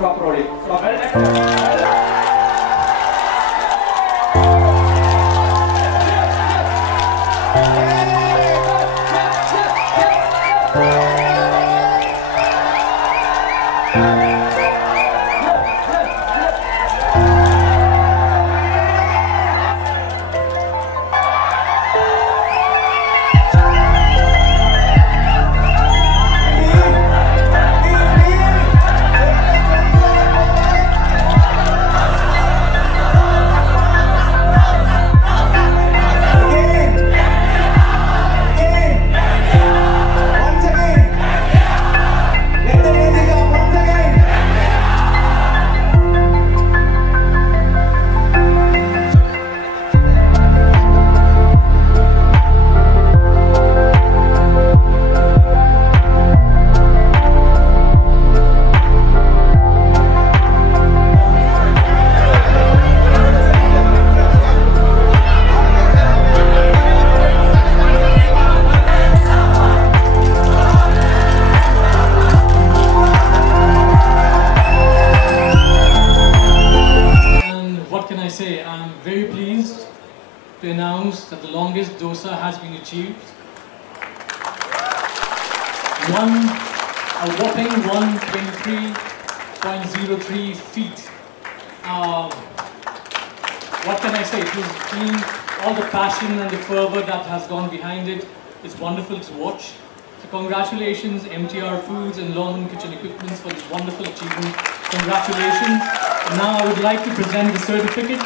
proper audio. I'm very pleased to announce that the longest dosa has been achieved. A whopping 123.03 feet. What can I say? It has been all the passion and the fervor that has gone behind it. It's wonderful to watch. So congratulations MTR Foods and London Kitchen Equipments for this wonderful achievement. Congratulations. And now I would like to present the certificate.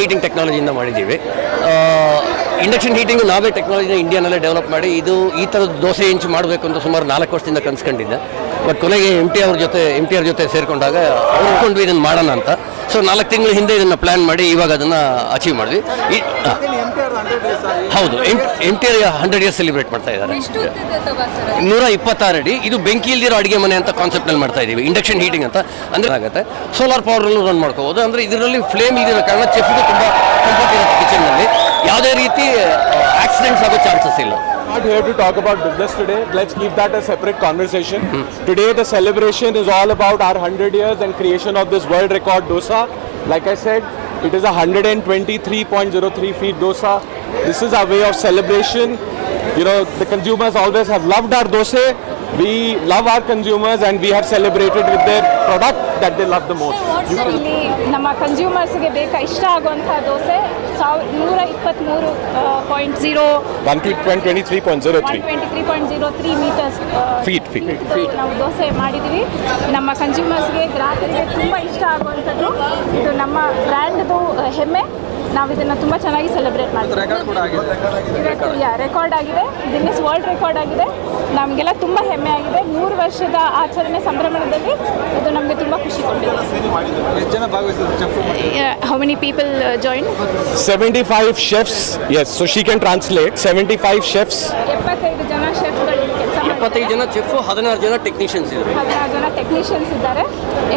Heating ಟೆಕ್ನಾಲಜಿಯಿಂದ ಮಾಡಿದ್ದೀವಿ. Induction heating ನಾವೇ ಟೆಕ್ನಾಲಜಿನ ಇಂಡಿಯಾನಲ್ಲೇ ಡೆವಲಪ್ ಮಾಡಿ ಈ ಥರದ ದೋಸೆ ಇಂಚು ಮಾಡಬೇಕು ಅಂತ ಸುಮಾರು 4 ವರ್ಷದಿಂದ ಕನ್ಸ್ಕೊಂಡಿದ್ದೆ. ಬಟ್ ಕೊನೆಗೆ ಎಮ್ ಟಿ ಆರ್ ಜೊತೆ ಸೇರಿಕೊಂಡಾಗ ಅಂದ್ಕೊಂಡ್ವಿ ಇದನ್ನು ಮಾಡೋಣ ಅಂತ. ಸೊ 4 ತಿಂಗಳ ಹಿಂದೆ ಇದನ್ನು ಪ್ಲ್ಯಾನ್ ಮಾಡಿ ಇವಾಗ ಅದನ್ನು ಅಚೀವ್ ಮಾಡಿದ್ವಿ. ಹೌದು, MTR 100 years celebrate ಮಾಡ್ತಾ ಇದ್ದಾರೆ. 126 ಅಡಿ. ಇದು ಬೆಂಕಿ ಇಲ್ದಿರೋ ಅಡುಗೆ ಮನೆ ಅಂತ ಕಾನ್ಸೆಪ್ಟ್ನಲ್ಲಿ ಮಾಡ್ತಾ ಇದ್ದೀವಿ. ಇಂಡಕ್ಷನ್ ಹೀಟಿಂಗ್ ಅಂತ ಅಂದರೆ ಆಗುತ್ತೆ. ಸೋಲಾರ್ ಪವರಲ್ಲೂ ರನ್ ಮಾಡ್ಕೋಬೋದು. ಅಂದರೆ ಇದರಲ್ಲಿ ಫ್ಲೇಮ್ ಇಲ್ದಿರೋ ಕಾರಣ ಚೆಫ್ಗೆ ತುಂಬ ಕಂಫರ್ಟ್ ಇರುತ್ತೆ ಕಿಚನ್ನಲ್ಲಿ. ಯಾವುದೇ ರೀತಿ ಆಕ್ಸಿಡೆಂಟ್ಸ್ ಆಗೋ ಚಾನ್ಸಸ್ ಇಲ್ಲ. Not here to talk about business today. Let's keep that a separate conversation. Today the celebration is all about our 100 years and creation of this world record dosa. Like I said, it is a 123.03 feet dosa. This is our way of celebration. You know, the consumers always have loved our dosa. We love our consumers and we have celebrated with their product that they love the most. ಇಲ್ಲಿ ನಮ್ಮ ಕನ್ಸ್ಯೂಮರ್ಸ್ಗೆ ಇಷ್ಟ ಆಗುವಂತಹ ದೋಸೆ 123.03 metres feet ನಾವು ದೋಸೆ ಮಾಡಿದ್ದೀವಿ. ನಮ್ಮ ಕನ್ಸ್ಯೂಮರ್ಸ್ಗೆ ಗ್ರಾಹಕರಿಗೆ ತುಂಬ ಇಷ್ಟ ಆಗುವಂಥದ್ದು. ಇದು ನಮ್ಮ ಬ್ರ್ಯಾಂಡ್ದು ಹೆಮ್ಮೆ. ನಾವು ಇದನ್ನು ತುಂಬ ಚೆನ್ನಾಗಿ ಸೆಲೆಬ್ರೇಟ್ ಮಾಡ್ತೀವಿ. ರೆಕಾರ್ಡ್ ಆಗಿದೆ, ಗಿನ್ನೆಸ್ ವರ್ಲ್ಡ್ ರೆಕಾರ್ಡ್ ಆಗಿದೆ. ನಮಗೆಲ್ಲ ತುಂಬ ಹೆಮ್ಮೆ ಆಗಿದೆ. 100 ವರ್ಷದ ಆಚರಣೆ ಸಂಭ್ರಮಣದಲ್ಲಿ ಇದು ನಮಗೆ ತುಂಬ ಖುಷಿ ಕೊಟ್ಟಿದೆ. How many people joined? 75 chefs. Yes, so she can translate. 75 chefs. 75 ಜನ ಶೆಫ್ಗಳು ಕೆಲಸ ಮಾಡ್ತಾರೆ. 75 ಜನ ಚೆಫ್, 16 ಜನ ಟೆಕ್ನಿಷಿಯನ್ಸ್ ಇದ್ದಾರೆ. 16 ಜನ ಟೆಕ್ನಿಷಿಯನ್ಸ್ ಇದ್ದಾರೆ.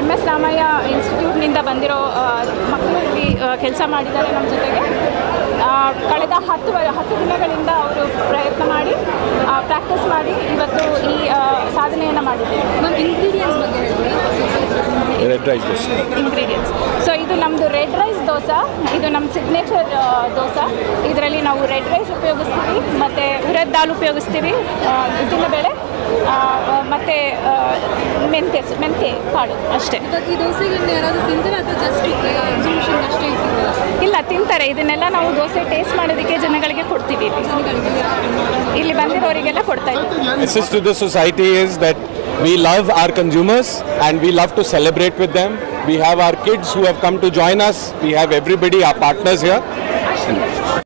MS ರಾಮಯ್ಯ ಇನ್ಸ್ಟಿಟ್ಯೂಟ್ನಿಂದ ಬಂದಿರೋ ಮಕ್ಕಳು ಇಲ್ಲಿ ಕೆಲಸ ಮಾಡಿದ್ದಾರೆ ನಮ್ಮ ಜೊತೆಗೆ. ಕಳೆದ 10 ದಿನಗಳಿಂದ ಅವರು ಪ್ರಯತ್ನ ಮಾಡಿ ಪ್ರಾಕ್ಟೀಸ್ ಮಾಡಿ ಇವತ್ತು ಈ ಸಾಧನೆಯನ್ನು ಮಾಡಿದ್ದಾರೆ. ಇಂಗ್ರೀಡಿಯೆಂಟ್ಸ್ ಬಗ್ಗೆ ಹೇಳ್ತೀವಿ. Red rice dosa. Ingredients. So ಇದು ನಮ್ಮದು ರೆಡ್ ರೈಸ್ ದೋಸೆ. ಇದು ನಮ್ಮ ಸಿಗ್ನೇಚರ್ ದೋಸೆ. ಇದರಲ್ಲಿ ನಾವು ರೆಡ್ ರೈಸ್ ಉಪಯೋಗಿಸ್ತೀವಿ ಮತ್ತು ಉರದ್ ದಾಲ್ ಉಪಯೋಗಿಸ್ತೀವಿ, ಉದ್ದಿನಬೇಳೆ ಮತ್ತು ಮೆಂತ್ಯ ಕಾಳು ಅಷ್ಟೇ. ಈ ದೋಸೆಗೆ ಯಾರಾದರೂ ತಿಂತಾರೆ ಅಥವಾ ಜಸ್ಟ್ ಎಕ್ಸಿಬಿಷನ್ ಅಷ್ಟೇ? ಇಲ್ಲ, ತಿಂತಾರೆ. ಇದನ್ನೆಲ್ಲ ನಾವು ದೋಸೆ ಟೇಸ್ಟ್ ಮಾಡೋದಕ್ಕೆ ಜನಗಳಿಗೆ ಕೊಡ್ತೀವಿ. ಇಲ್ಲಿ ಬಂದಿರೋರಿಗೆಲ್ಲ ಕೊಡ್ತಾ ಇದ್ದೀವಿ. Message to the society is that we love our consumers and we love to celebrate with them. We have our kids who have come to join us. We have everybody, our partners here.